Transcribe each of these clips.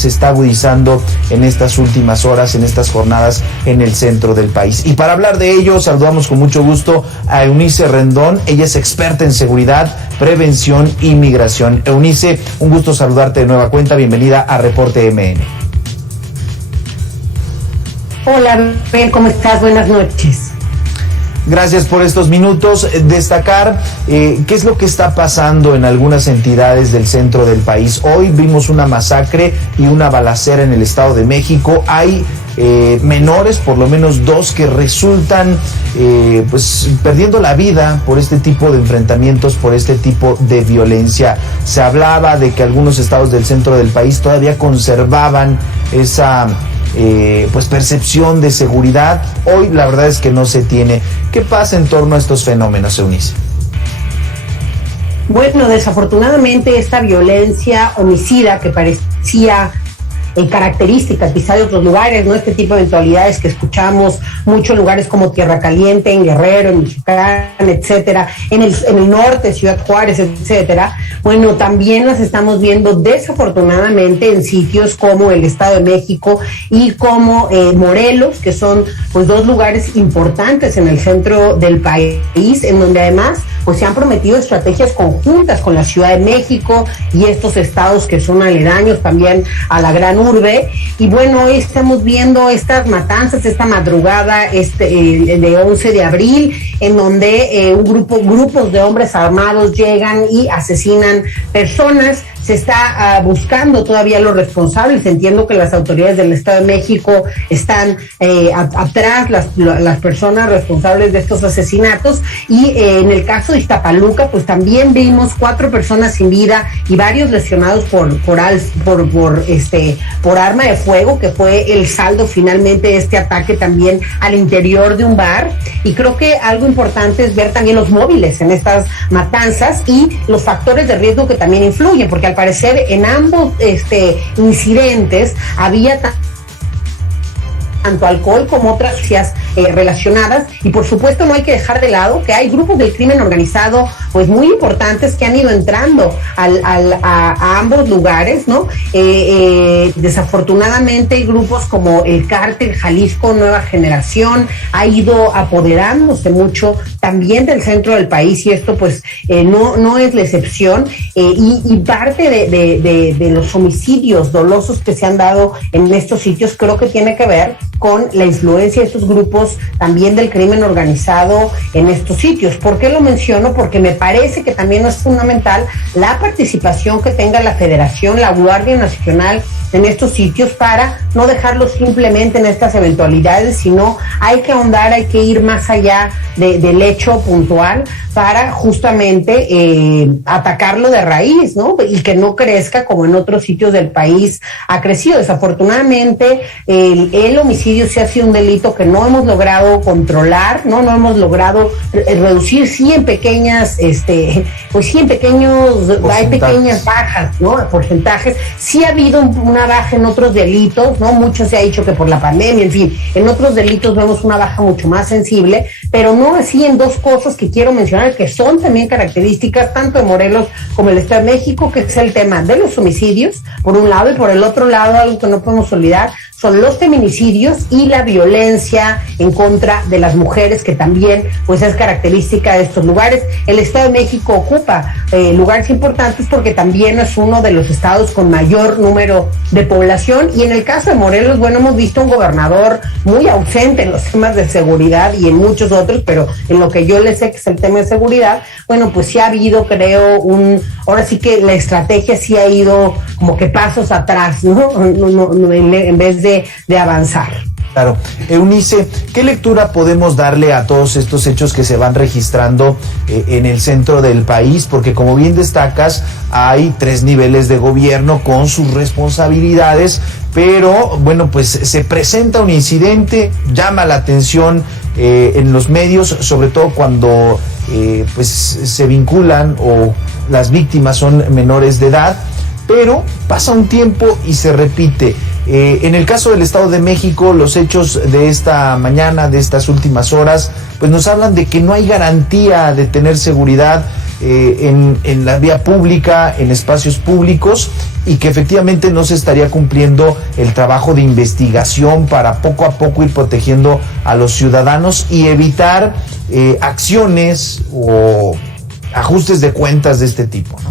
se está agudizando en estas últimas horas, en estas jornadas en el centro del país. Y para hablar de ello, saludamos con mucho gusto a Eunice Rendón. Ella es experta en seguridad, prevención y migración. Eunice, un gusto saludarte de nueva cuenta. Bienvenida a Reporte MN. Hola, Ben, ¿cómo estás? Buenas noches. Gracias por estos minutos. Destacar qué es lo que está pasando en algunas entidades del centro del país. Hoy vimos una masacre y una balacera en el Estado de México. Hay menores, por lo menos 2, que resultan pues perdiendo la vida por este tipo de enfrentamientos, por este tipo de violencia. Se hablaba de que algunos estados del centro del país todavía conservaban esa pues percepción de seguridad. Hoy la verdad es que no se tiene. ¿Qué pasa en torno a estos fenómenos, Eunice? Bueno, desafortunadamente esta violencia homicida que parecía característica quizá de otros lugares, ¿no? Este tipo de eventualidades que escuchamos mucho en lugares como Tierra Caliente, en Guerrero, en Michoacán, etcétera, en el norte, Ciudad Juárez, etcétera. Bueno, también las estamos viendo desafortunadamente en sitios como el Estado de México y como Morelos, que son pues 2 lugares importantes en el centro del país, en donde además pues se han prometido estrategias conjuntas con la Ciudad de México y estos estados que son aledaños también a la gran urbe. Y bueno, hoy estamos viendo estas matanzas, esta madrugada de 11 de abril, en donde grupos de hombres armados llegan y asesinan personas. Se está buscando todavía los responsables. Entiendo que las autoridades del Estado de México están atrás, las personas responsables de estos asesinatos. Y en el caso de Iztapaluca, pues también vimos 4 personas sin vida y varios lesionados por arma de fuego, que fue el saldo finalmente de este ataque también al interior de un bar. Y creo que algo importante es ver también los móviles en estas matanzas y los factores de riesgo que también influyen, porque al parecer en ambos incidentes había tanto alcohol como otras sustancias relacionadas. Y por supuesto no hay que dejar de lado que hay grupos del crimen organizado pues muy importantes que han ido entrando a ambos lugares, ¿no? Desafortunadamente hay grupos como el Cártel Jalisco Nueva Generación ha ido apoderándose mucho también del centro del país, y esto pues no es la excepción, y parte de los homicidios dolosos que se han dado en estos sitios creo que tiene que ver con la influencia de estos grupos también del crimen organizado en estos sitios. ¿Por qué lo menciono? Porque me parece que también es fundamental la participación que tenga la Federación, la Guardia Nacional en estos sitios, para no dejarlos simplemente en estas eventualidades, sino hay que ahondar, hay que ir más allá del hecho puntual para justamente atacarlo de raíz, ¿no? Y que no crezca como en otros sitios del país ha crecido. Desafortunadamente el homicidio sí ha sido un delito que no hemos logrado controlar, no hemos logrado reducir. Sí en pequeñas, pues sí en hay pequeñas bajas, ¿no? Porcentajes. Sí ha habido una baja en otros delitos, ¿no? Mucho se ha dicho que por la pandemia, en fin, en otros delitos vemos una baja mucho más sensible, pero no así en 2 cosas que quiero mencionar, que son también características tanto de Morelos como el Estado de México, que es el tema de los homicidios, por un lado, y por el otro lado, algo que no podemos olvidar, son los feminicidios y la violencia en contra de las mujeres, que también pues es característica de estos lugares. El Estado de México ocupa lugares importantes porque también es uno de los estados con mayor número de población, y en el caso de Morelos, bueno, hemos visto un gobernador muy ausente en los temas de seguridad y en muchos otros, pero en lo que yo le sé que es el tema de seguridad, bueno, pues sí ha habido, creo, ahora sí que la estrategia sí ha ido como que pasos atrás, ¿no? En vez de avanzar. Claro. Eunice, ¿qué lectura podemos darle a todos estos hechos que se van registrando en el centro del país? Porque como bien destacas, hay 3 niveles de gobierno con sus responsabilidades, pero bueno, pues se presenta un incidente, llama la atención en los medios, sobre todo cuando pues se vinculan o las víctimas son menores de edad, pero pasa un tiempo y se repite. En el caso del Estado de México, los hechos de esta mañana, de estas últimas horas, pues nos hablan de que no hay garantía de tener seguridad, en la vía pública, en espacios públicos, y que efectivamente no se estaría cumpliendo el trabajo de investigación para poco a poco ir protegiendo a los ciudadanos y evitar acciones o ajustes de cuentas de este tipo, ¿no?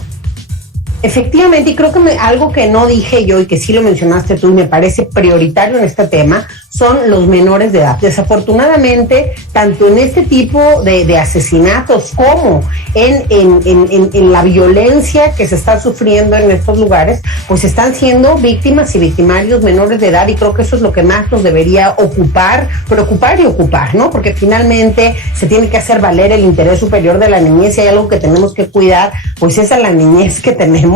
Efectivamente, y creo que algo que no dije yo y que sí lo mencionaste tú y me parece prioritario en este tema son los menores de edad. Desafortunadamente, tanto en este tipo de asesinatos como en la violencia que se está sufriendo en estos lugares, pues están siendo víctimas y victimarios menores de edad, y creo que eso es lo que más nos debería preocupar y ocupar, ¿no? Porque finalmente se tiene que hacer valer el interés superior de la niñez. Si hay algo que tenemos que cuidar, pues es a la niñez que tenemos.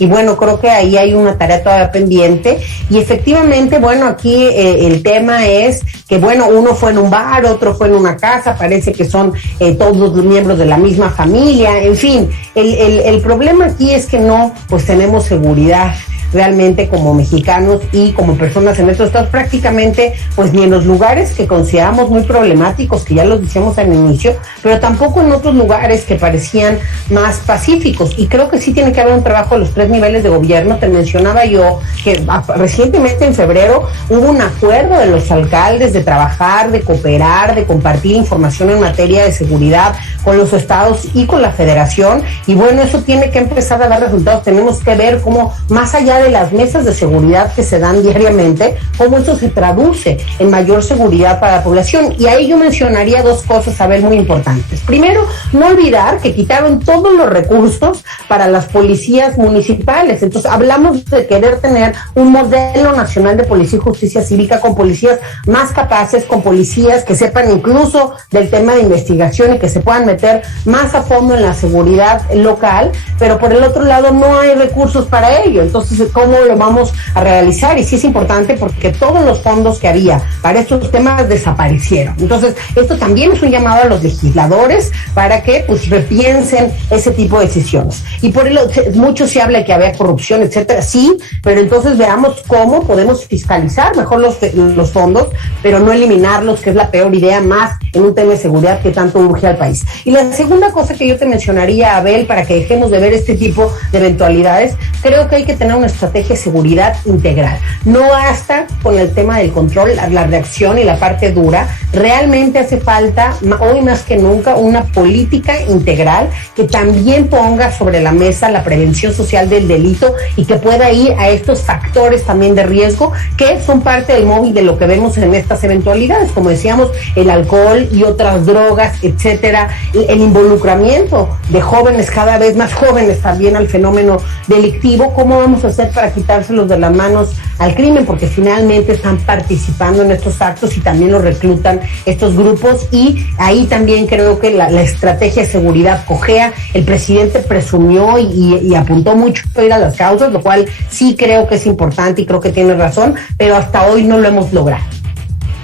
Y bueno, creo que ahí hay una tarea todavía pendiente. Y efectivamente, bueno, aquí el tema es que, bueno, uno fue en un bar, otro fue en una casa, parece que son todos los miembros de la misma familia, en fin. El problema aquí es que no, pues tenemos seguridad realmente como mexicanos y como personas en estos estados, prácticamente pues ni en los lugares que consideramos muy problemáticos, que ya los decíamos al inicio, pero tampoco en otros lugares que parecían más pacíficos. Y creo que sí tiene que haber un trabajo de los 3 niveles de gobierno. Te mencionaba yo que recientemente en febrero hubo un acuerdo de los alcaldes de trabajar, de cooperar, de compartir información en materia de seguridad con los estados y con la federación, y bueno, eso tiene que empezar a dar resultados. Tenemos que ver cómo, más allá de las mesas de seguridad que se dan diariamente, cómo eso se traduce en mayor seguridad para la población. Y ahí yo mencionaría 2 cosas, a ver, muy importantes. Primero, no olvidar que quitaron todos los recursos para las policías municipales. Entonces, hablamos de querer tener un modelo nacional de policía y justicia cívica con policías más capaces, con policías que sepan incluso del tema de investigación y que se puedan meter más a fondo en la seguridad local, pero por el otro lado no hay recursos para ello. Entonces, ¿cómo lo vamos a realizar? Y sí es importante porque todos los fondos que había para estos temas desaparecieron. Entonces, esto también es un llamado a los legisladores para que pues repiensen ese tipo de decisiones. Y por el mucho se habla de que había corrupción, etcétera, sí, pero entonces veamos cómo podemos fiscalizar mejor los fondos, pero no eliminarlos, que es la peor idea, más en un tema de seguridad que tanto urge al país. Y la segunda cosa que yo te mencionaría, Abel, para que dejemos de ver este tipo de eventualidades, creo que hay que tener una estrategia de seguridad integral. No basta con el tema del control, la reacción y la parte dura. Realmente hace falta, hoy más que nunca, una política integral que también ponga sobre la mesa la prevención social del delito y que pueda ir a estos factores también de riesgo que son parte del móvil de lo que vemos en estas eventualidades, como decíamos, el alcohol y otras drogas, etcétera, el involucramiento de jóvenes, cada vez más jóvenes también al fenómeno delictivo. ¿Cómo vamos a hacer para quitárselos de las manos al crimen? Porque finalmente están participando en estos actos y también los reclutan estos grupos, y ahí también creo que la estrategia de seguridad cojea. El presidente presumió y apuntó mucho a ir a las causas, lo cual sí creo que es importante y creo que tiene razón, pero hasta hoy no lo hemos logrado.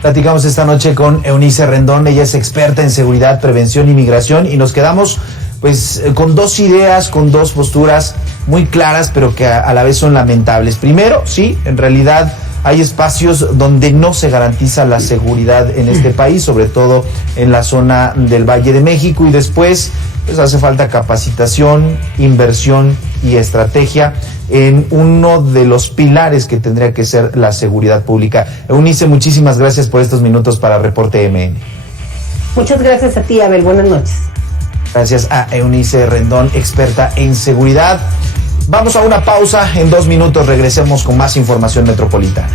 Platicamos esta noche con Eunice Rendón, ella es experta en seguridad, prevención y migración, y nos quedamos pues con 2 ideas, con 2 posturas muy claras, pero que a la vez son lamentables. Primero, sí, en realidad hay espacios donde no se garantiza la seguridad en este país, sobre todo en la zona del Valle de México, y después pues hace falta capacitación, inversión y estrategia en uno de los pilares que tendría que ser la seguridad pública. Eunice, muchísimas gracias por estos minutos para Reporte MN. Muchas gracias a ti, Abel. Buenas noches. Gracias a Eunice Rendón, experta en seguridad. Vamos a una pausa. En 2 minutos regresemos con más información metropolitana.